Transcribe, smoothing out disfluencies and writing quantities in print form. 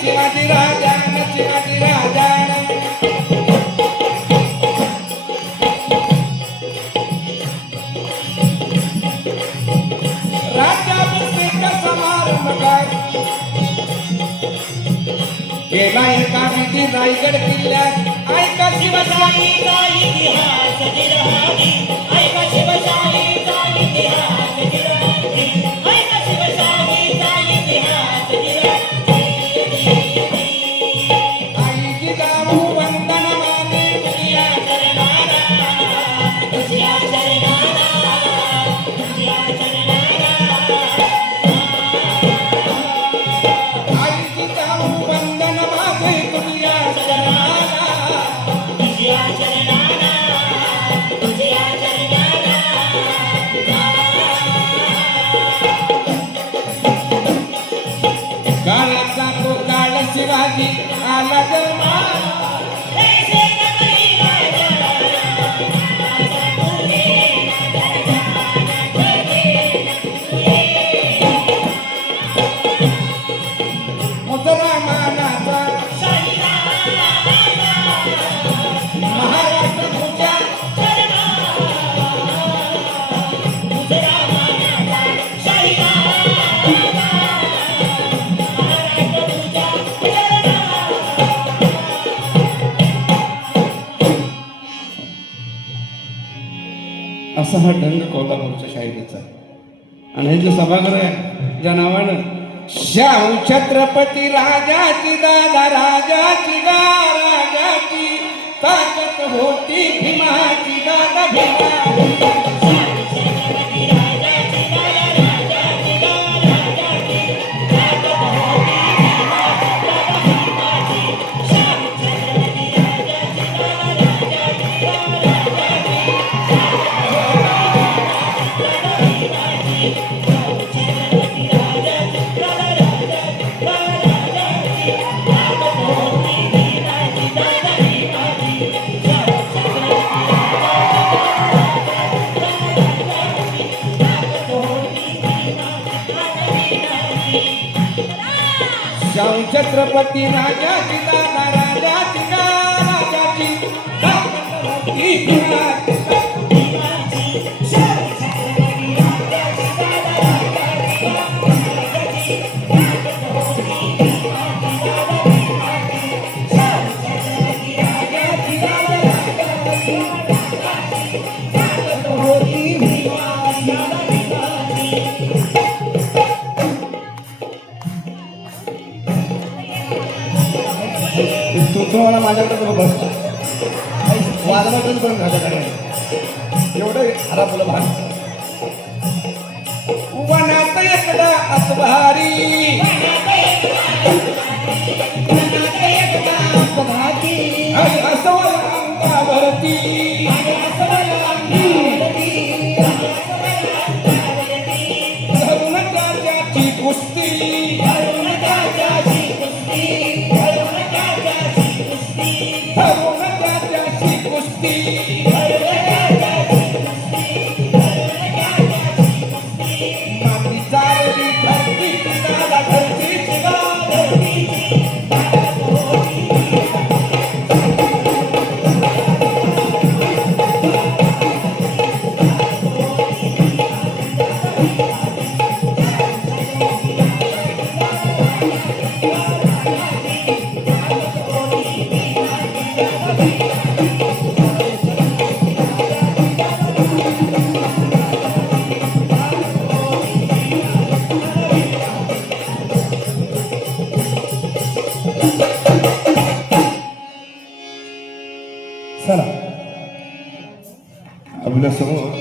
शिवाजी राजा शिवाजी राजा राज्याभिषेक समारंभ काय केला एका विधी रायगड किल्ल्यात ऐका शिवशाहीचा इतिहास गिरहारी ऐका शिवशाहीचा इतिहास गिरहारी ऐका शिवशाहीचा इतिहास गिरहारी शिवाजी आला जन्मा मुद्रा मानाचा महाराष्ट्र तुझ्या असा हा ढंग कोल्हापूरच्या शाहिरीचा आहे. आणि हे जे सभागृह आहे ज्या नावानं शाहू छत्रपती राजाची दादा राजाची गा राजाची ताकद होती भीमाची दादा भीमाची शाहू छत्रपती राजाची दादा राजाची गा राजाची ताकद होती भीमाची तुम्हाला माझ्याकडे बस वाजवायचं पण माझ्याकडे एवढं हरापलं भाग वनात एकदा असभारी असवल अंगावरती धरून त्याची कुस्ती चला आपल्या समोर